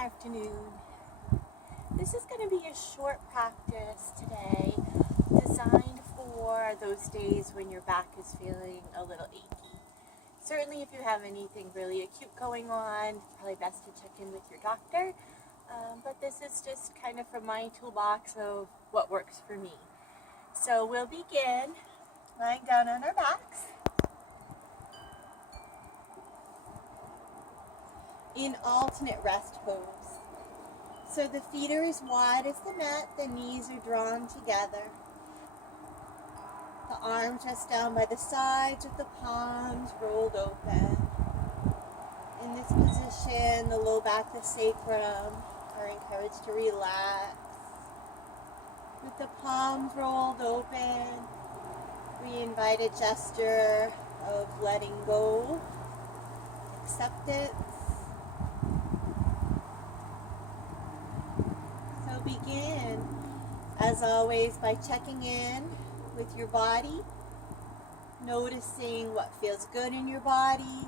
afternoon. This is going to be a short practice today designed for those days when your back is feeling a little achy. Certainly if you have anything really acute going on, probably best to check in with your doctor. But this is just kind of from my toolbox of what works for me. So we'll begin lying down on our backs in alternate rest pose. So the feet are as wide as the mat, the knees are drawn together. The arms rest down by the sides with the palms rolled open. In this position, the low back, the sacrum are encouraged to relax. With the palms rolled open, we invite a gesture of letting go, acceptance. So begin, as always, by checking in with your body, noticing what feels good in your body,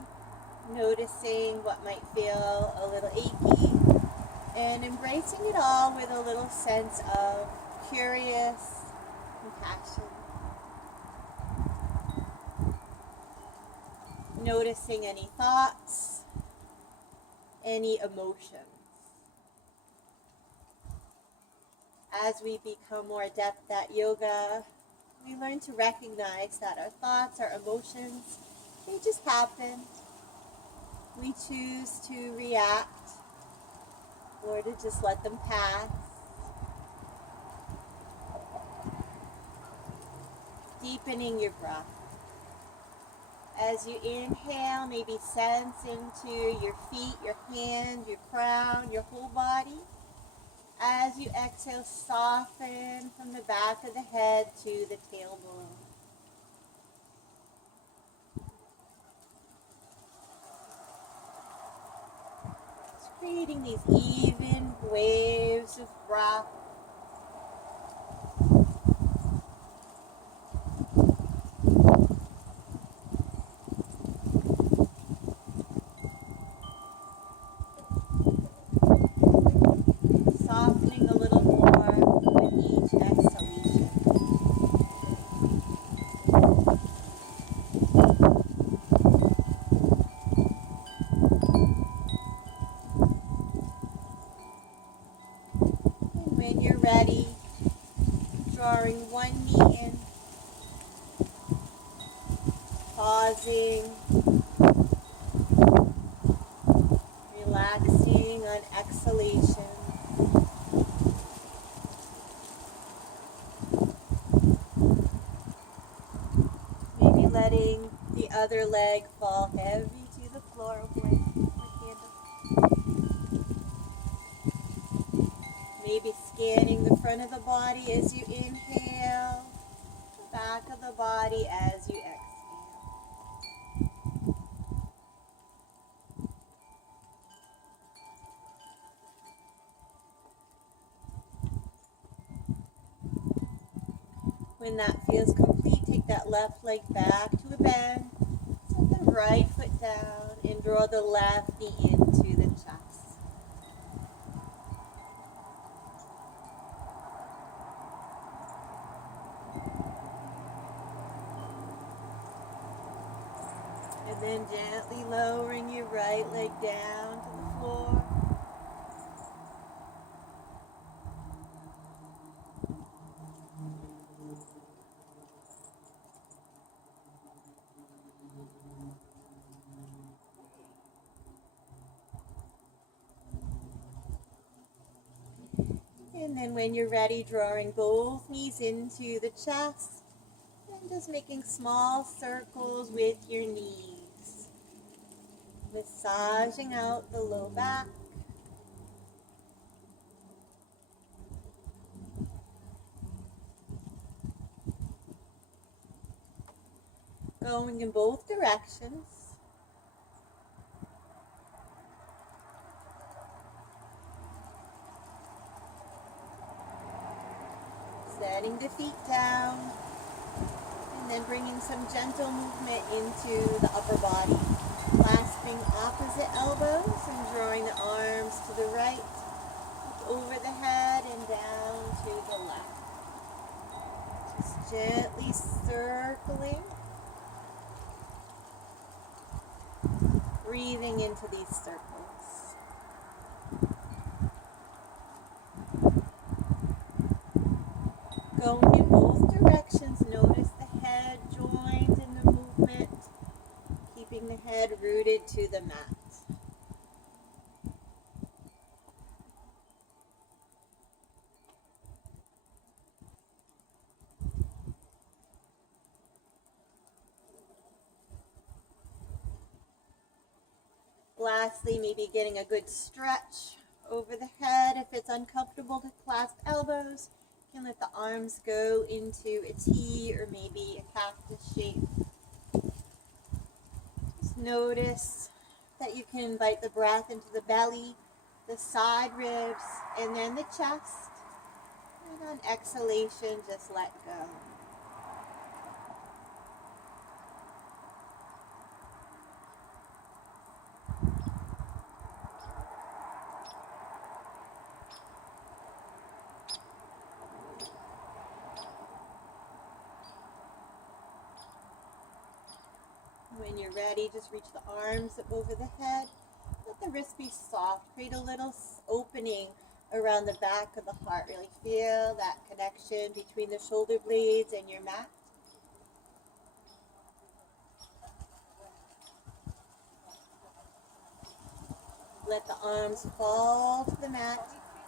noticing what might feel a little achy, and embracing it all with a little sense of curious compassion. Noticing any thoughts, any emotions. As we become more adept at yoga, we learn to recognize that our thoughts, our emotions, they just happen. We choose to react or to just let them pass. Deepening your breath. As you inhale, maybe sense into your feet, your hands, your crown, your whole body. As you exhale, soften from the back of the head to the tailbone. Just creating these even waves of breath. Softening a little more with each exhalation. And when you're ready, drawing one knee in, pausing, relaxing on exhalation. Maybe letting the other leg fall heavy to the floor. Maybe scanning the front of the body as you inhale, the back of the body as you exhale. When that feels complete, take that left leg back to a bend, set the right foot down, and draw the left knee into the chest. And then gently lowering your right leg down to the floor. And then when you're ready, drawing both knees into the chest and just making small circles with your knees. Massaging out the low back. Going in both directions. Setting the feet down, and then bringing some gentle movement into the upper body. Clasping opposite elbows and drawing the arms to the right Gently circling. Breathing into these circles. Going in both directions. Notice the head joins in the movement. Keeping the head rooted to the mat. Lastly, maybe getting a good stretch over the head. If it's uncomfortable to clasp elbows, you can let the arms go into a T or maybe a cactus shape. Just notice that you can invite the breath into the belly, the side ribs, and then the chest. And on exhalation, just let go. When you're ready, just reach the arms up over the head. Let the wrists be soft. Create a little opening around the back of the heart. Really feel that connection between the shoulder blades and your mat. Let the arms fall to the mat.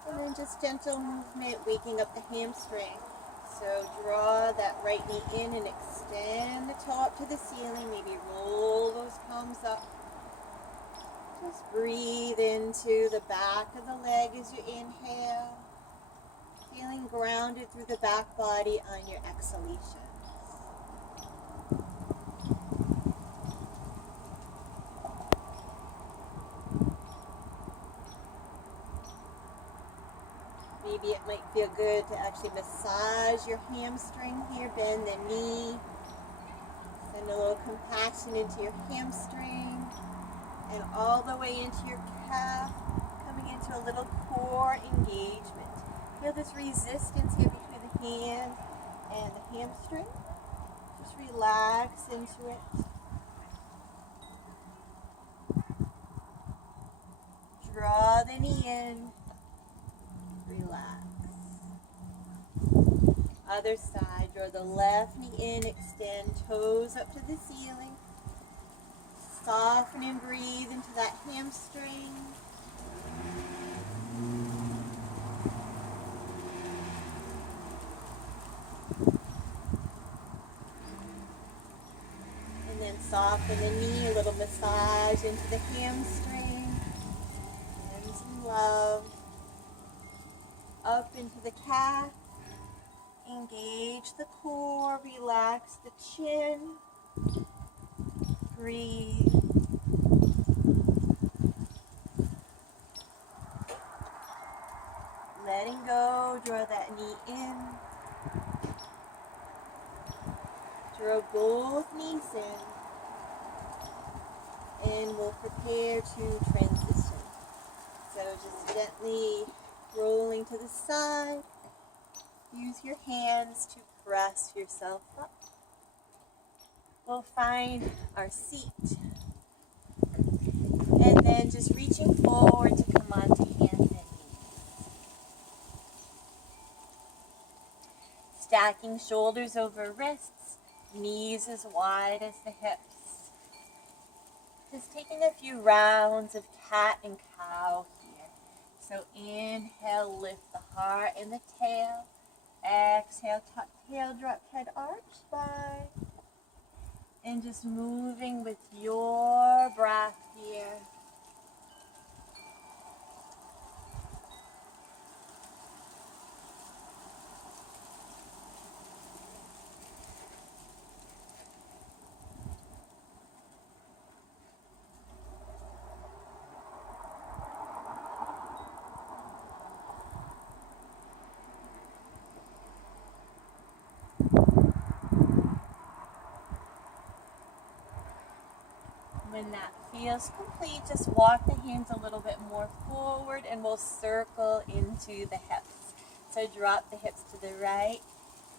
And then just gentle movement, waking up the hamstring. So draw that right knee in and extend the toe up to the ceiling. Maybe roll those palms up. Just breathe into the back of the leg as you inhale. Feeling grounded through the back body on your exhalation. Maybe it might feel good to actually massage your hamstring here. Bend the knee. Send a little compassion into your hamstring. And all the way into your calf. Coming into a little core engagement. Feel this resistance here between the hand and the hamstring. Just relax into it. Draw the knee in. Relax. Other side, draw the left knee in, extend toes up to the ceiling. Soften and breathe into that hamstring. And then soften the knee, a little massage into the hamstring. And some love. Up into the calf. Engage the core, relax the chin. Breathe. Letting go, draw that knee in. Draw both knees in. And we'll prepare to transition. So just gently rolling to the side. Use your hands to press yourself up. We'll find our seat. And then just reaching forward to come onto hands and knees. Stacking shoulders over wrists, knees as wide as the hips. Just taking a few rounds of cat and cow here. So inhale, lift the heart and the tail. Exhale, tuck tail, drop head, arch spine. And just moving with your breath here. When that feels complete, just walk the hands a little bit more forward and we'll circle into the hips. So drop the hips to the right,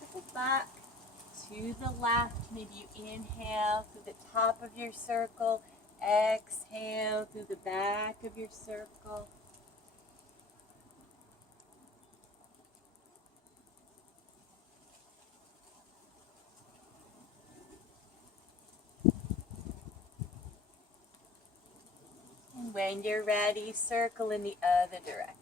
to the back, to the left. Maybe you inhale through the top of your circle, exhale through the back of your circle. And when you're ready, circle in the other direction.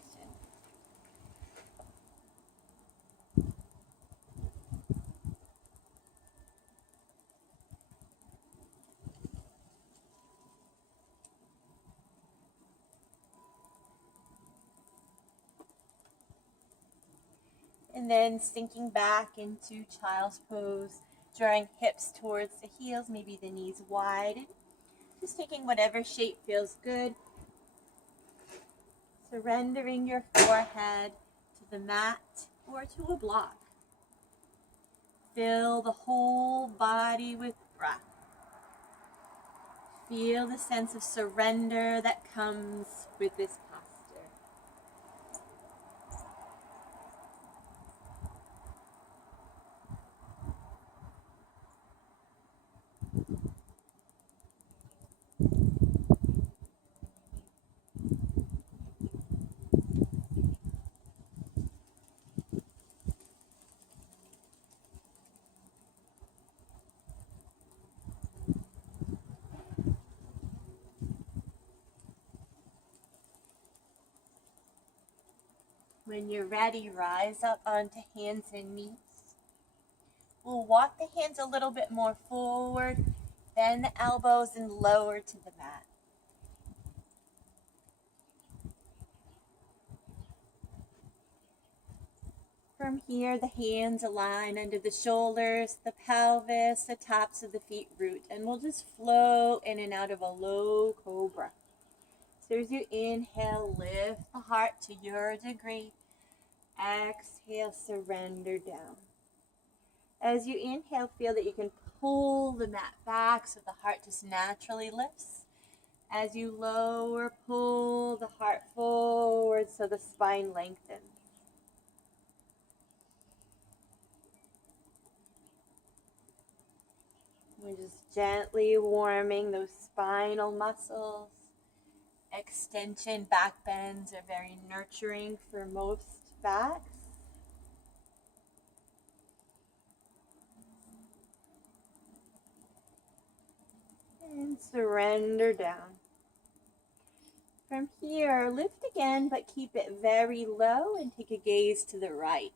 And then sinking back into child's pose, drawing hips towards the heels, maybe the knees widen. Just taking whatever shape feels good. Surrendering your forehead to the mat or to a block. Fill the whole body with breath. Feel the sense of surrender that comes with this posture. When you're ready, rise up onto hands and knees. We'll walk the hands a little bit more forward, bend the elbows and lower to the mat. From here, the hands align under the shoulders, the pelvis, the tops of the feet root, and we'll just flow in and out of a low cobra. So as you inhale, lift the heart to your degree. Exhale, surrender down. As you inhale, feel that you can pull the mat back so the heart just naturally lifts. As you lower, pull the heart forward so the spine lengthens. We're just gently warming those spinal muscles. Extension, back bends are very nurturing for most backs. And surrender down. From here, lift again, but keep it very low and take a gaze to the right.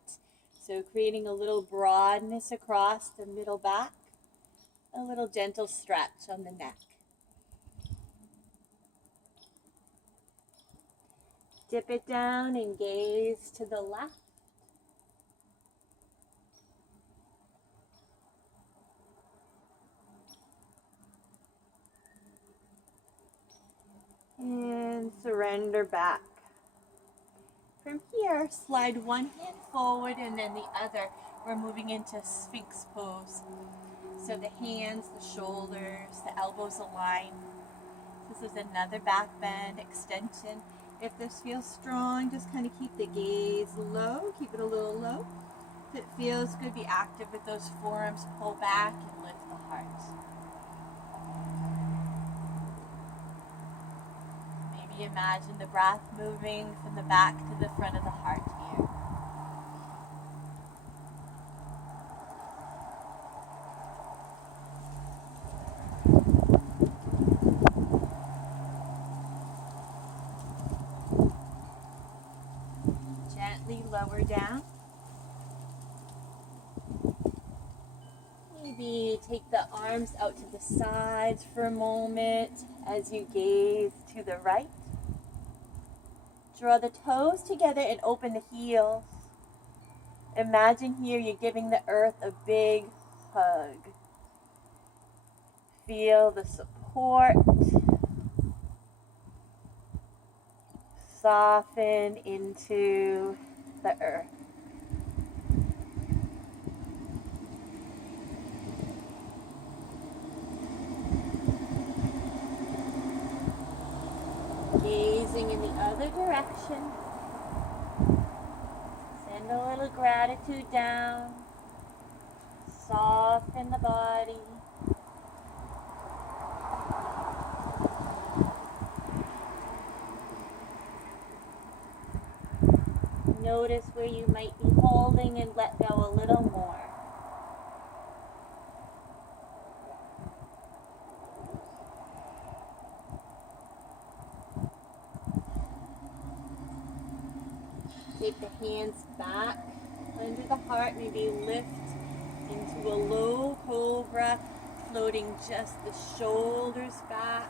So creating a little broadness across the middle back, a little gentle stretch on the neck. Dip it down and gaze to the left. And surrender back. From here, slide one hand forward and then the other. We're moving into Sphinx pose. So the hands, the shoulders, the elbows align. This is another back bend, extension. If this feels strong, just kind of keep the gaze low, keep it a little low. If it feels good, be active with those forearms, pull back and lift the heart. Maybe imagine the breath moving from the back to the front of the heart here. Gently lower down. Maybe take the arms out to the sides for a moment as you gaze to the right. Draw the toes together and open the heels. Imagine here you're giving the earth a big hug. Feel the support. Soften into the earth. Gazing in the other direction. Send a little gratitude down. soften the body. Notice where you might be holding and let go a little more. Take the hands back under the heart, maybe lift into a low cobra, floating just the shoulders back.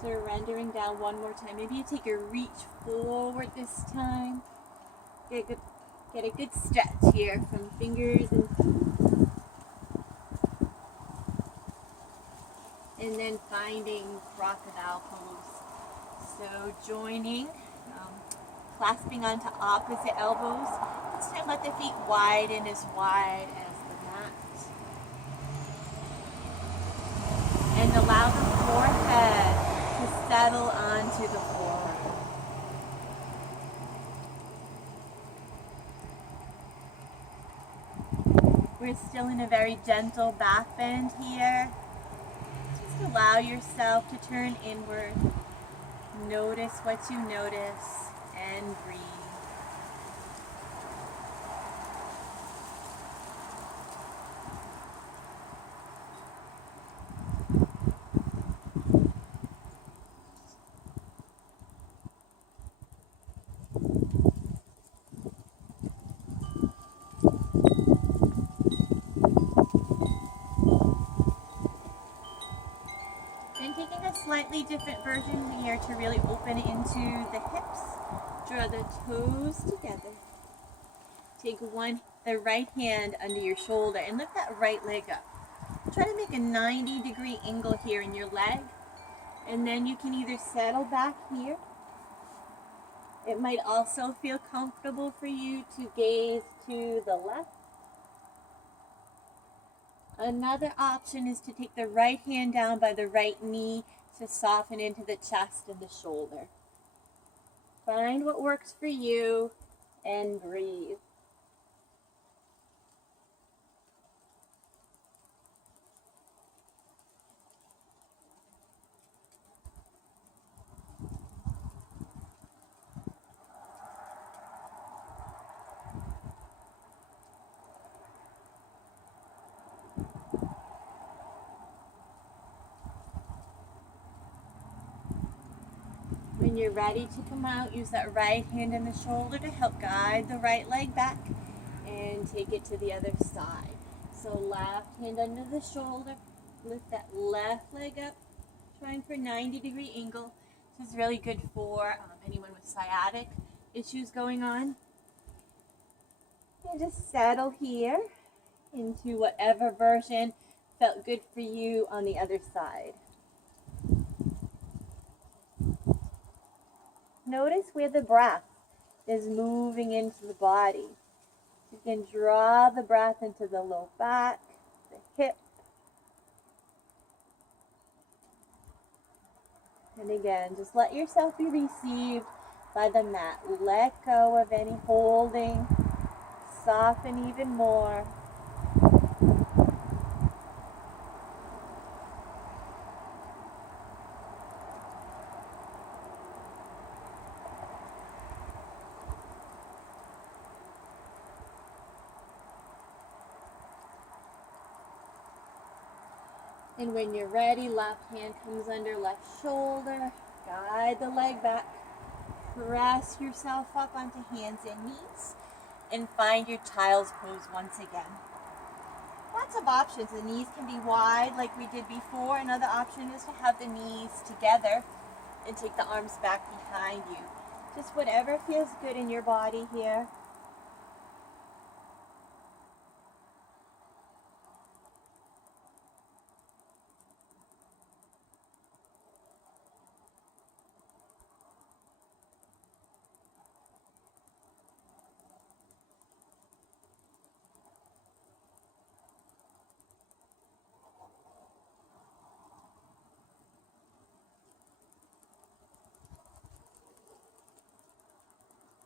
Surrendering down one more time. Maybe you take a reach forward this time. Get a good stretch here from fingers and feet. And then finding crocodile pose. So joining, clasping onto opposite elbows. This time let the feet widen as wide as the mat. And allow the forehead to settle onto the floor. We're still in a very gentle back bend here. Just allow yourself to turn inward. Notice what you notice and breathe. Slightly different version here to really open into the hips. Draw the toes together. Take the right hand under your shoulder and lift that right leg up. Try to make a 90-degree angle here in your leg. And then you can either settle back here. It might also feel comfortable for you to gaze to the left. Another option is to take the right hand down by the right knee to soften into the chest and the shoulder. Find what works for you and breathe. When you're ready to come out, use that right hand on the shoulder to help guide the right leg back and take it to the other side. So left hand under the shoulder, lift that left leg up, trying for 90-degree angle. This is really good for anyone with sciatic issues going on. And just settle here into whatever version felt good for you on the other side. Notice where the breath is moving into the body. You can draw the breath into the low back, the hip. And again, just let yourself be received by the mat. Let go of any holding. Soften even more. And when you're ready, left hand comes under left shoulder. Guide the leg back. Press yourself up onto hands and knees. And find your child's pose once again. Lots of options. The knees can be wide like we did before. Another option is to have the knees together and take the arms back behind you. Just whatever feels good in your body here.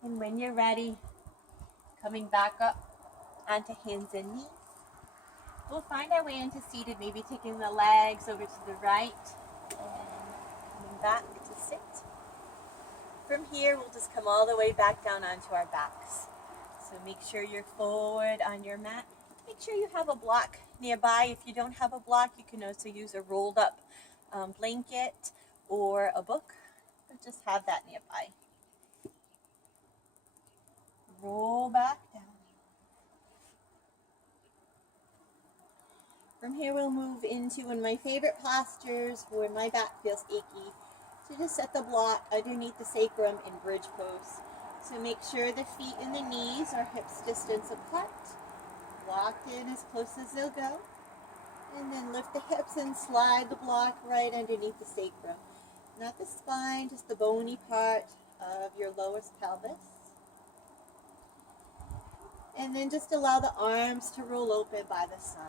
And when you're ready, coming back up onto hands and knees, we'll find our way into seated, maybe taking the legs over to the right and coming back to sit. From here, we'll just come all the way back down onto our backs. So make sure you're forward on your mat. Make sure you have a block nearby. If you don't have a block, you can also use a rolled up blanket or a book, but just have that nearby. Roll back down. From here, we'll move into one of my favorite postures where my back feels achy. So just set the block underneath the sacrum in bridge pose. So make sure the feet and the knees are hips distance apart. Walk in as close as they'll go. And then lift the hips and slide the block right underneath the sacrum. Not the spine, just the bony part of your lowest pelvis. And then just allow the arms to roll open by the sides.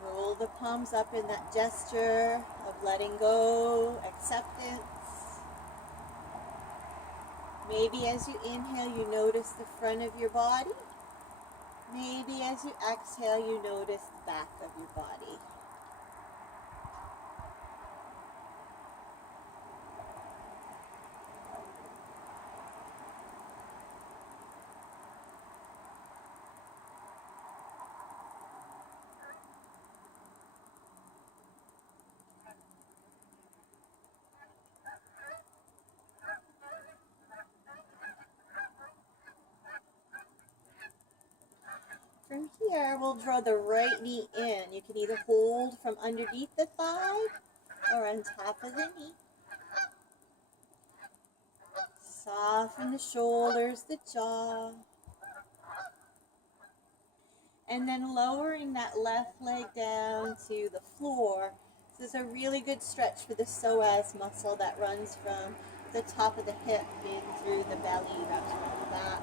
Roll the palms up in that gesture of letting go, acceptance. Maybe as you inhale, you notice the front of your body. Maybe as you exhale, you notice the back of your body. From here, we'll draw the right knee in. You can either hold from underneath the thigh or on top of the knee. Soften the shoulders, the jaw. And then lowering that left leg down to the floor. This is a really good stretch for the psoas muscle that runs from the top of the hip in through the belly, wraps around the back.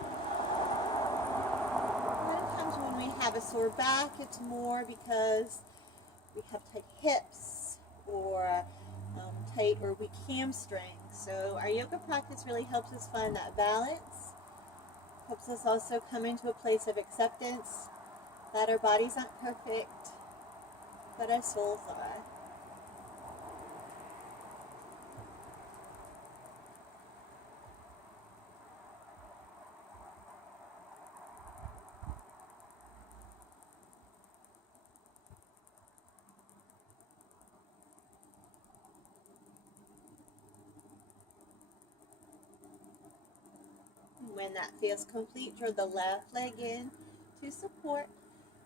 When we have a sore back, it's more because we have tight hips or tight or weak hamstrings. So our yoga practice really helps us find that balance, helps us also come into a place of acceptance that our bodies aren't perfect, but our souls are. When that feels complete, draw the left leg in to support.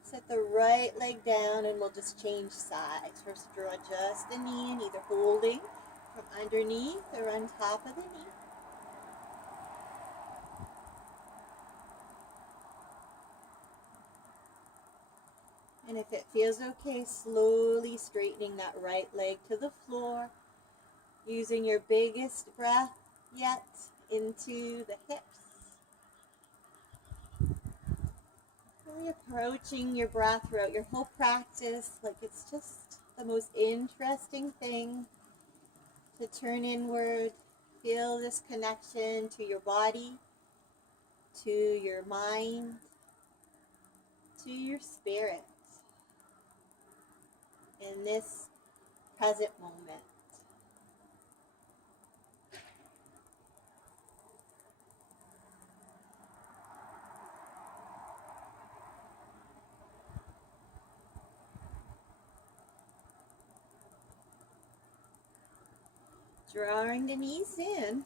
Set the right leg down and we'll just change sides. First, draw just the knee in, either holding from underneath or on top of the knee. And if it feels okay, slowly straightening that right leg to the floor, using your biggest breath yet into the hips. Really approaching your breath throughout your whole practice like it's just the most interesting thing to turn inward. Feel this connection to your body, to your mind, to your spirit in this present moment. Drawing the knees in,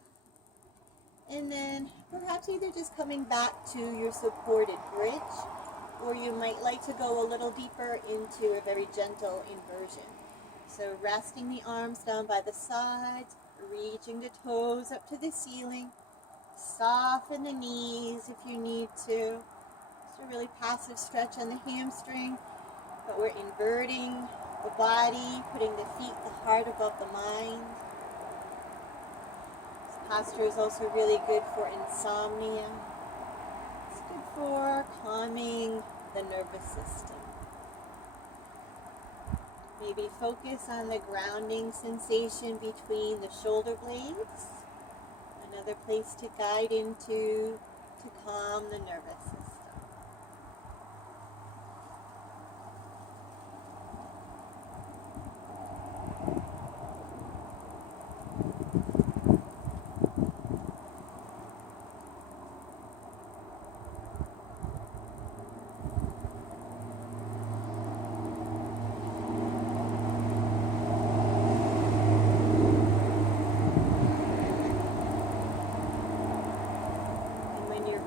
and then perhaps either just coming back to your supported bridge, or you might like to go a little deeper into a very gentle inversion. So resting the arms down by the sides, reaching the toes up to the ceiling, soften the knees if you need to. Just a really passive stretch on the hamstring, but we're inverting the body, putting the feet, the heart above the mind. Posture is also really good for insomnia. It's good for calming the nervous system. Maybe focus on the grounding sensation between the shoulder blades. Another place to guide into to calm the nervous system.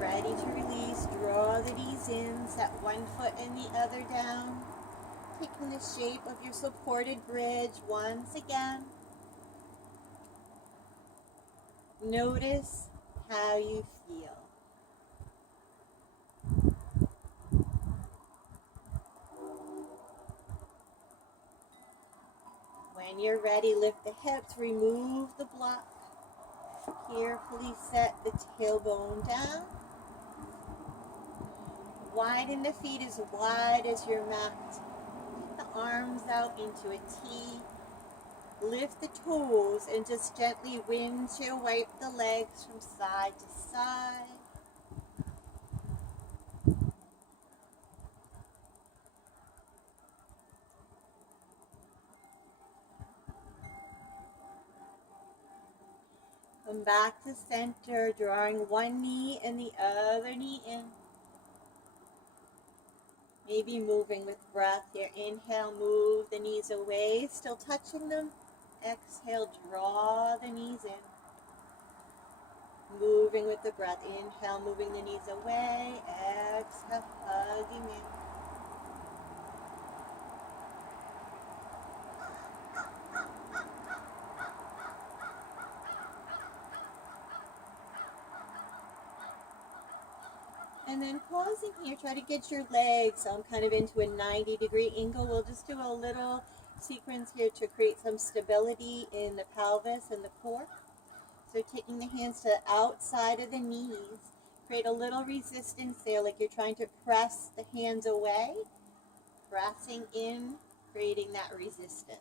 Ready to release, draw the knees in, set one foot and the other down, taking the shape of your supported bridge once again. Notice how you feel. When you're ready, lift the hips, remove the block. Carefully set the tailbone down. Widen the feet as wide as your mat. Take the arms out into a T. Lift the toes and just gently windshield wipe the legs from side to side. Come back to center, drawing one knee and the other knee in. Maybe moving with breath here. Inhale, move the knees away, still touching them. Exhale, draw the knees in. Moving with the breath. Inhale, moving the knees away. Exhale, hugging in. And then pausing here, try to get your legs kind of into a 90-degree angle. We'll just do a little sequence here to create some stability in the pelvis and the core. So taking the hands to the outside of the knees, create a little resistance there, like you're trying to press the hands away, pressing in, creating that resistance.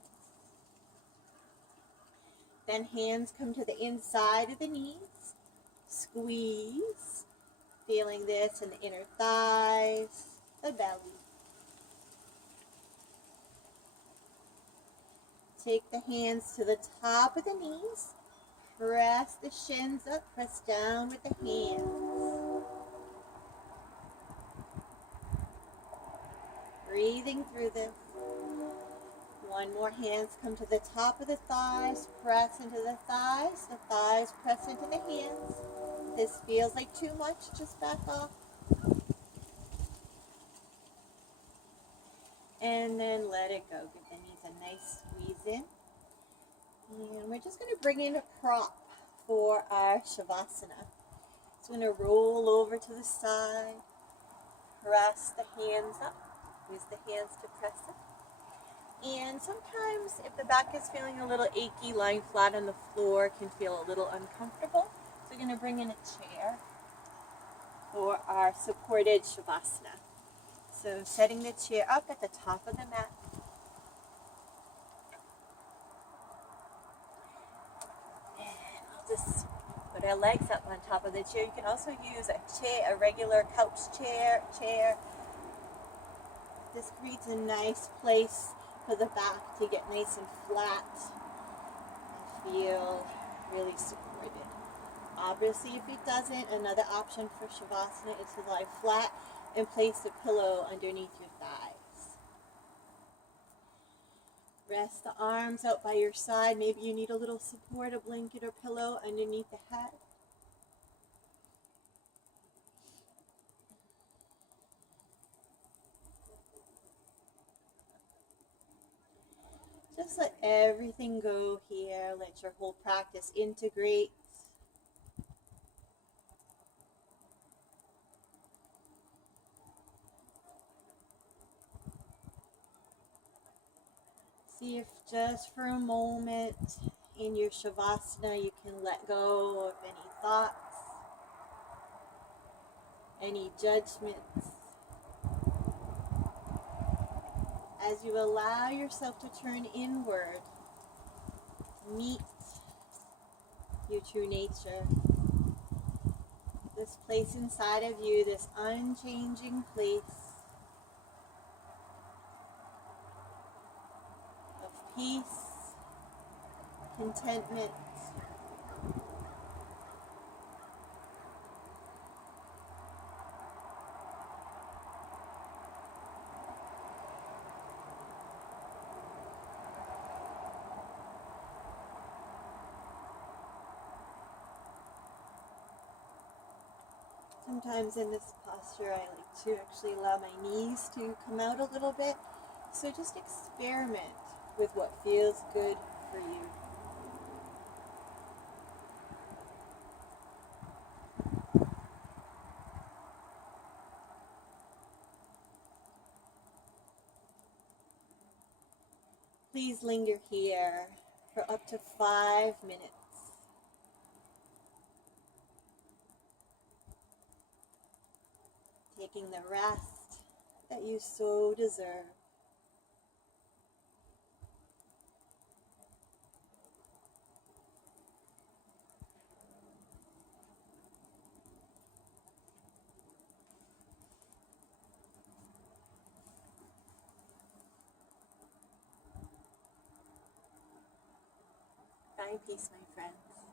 Then hands come to the inside of the knees, squeeze. Feeling this in the inner thighs, the belly. Take the hands to the top of the knees. Press the shins up, press down with the hands. Breathing through this. One more, hands come to the top of the thighs, press into the thighs press into the hands. This feels like too much, just back off. And then let it go. Give the knees a nice squeeze in. And we're just going to bring in a prop for our Shavasana. So we're going to roll over to the side, press the hands up, use the hands to press it. And sometimes if the back is feeling a little achy, lying flat on the floor can feel a little uncomfortable. So we're going to bring in a chair for our supported Shavasana. So setting the chair up at the top of the mat. And we'll just put our legs up on top of the chair. You can also use a chair, a regular couch chair. This creates a nice place for the back to get nice and flat and feel really supported. Obviously, if it doesn't, another option for Shavasana is to lie flat and place a pillow underneath your thighs. Rest the arms out by your side. Maybe you need a little support, a blanket or pillow underneath the head. Just let everything go here. Let your whole practice integrate. See if just for a moment in your Shavasana you can let go of any thoughts, any judgments. As you allow yourself to turn inward, meet your true nature. This place inside of you, this unchanging place of peace, contentment, sometimes in this posture I like to actually allow my knees to come out a little bit. So just experiment with what feels good for you. Please linger here for up to 5 minutes. Taking the rest that you so deserve. Find peace, my friends.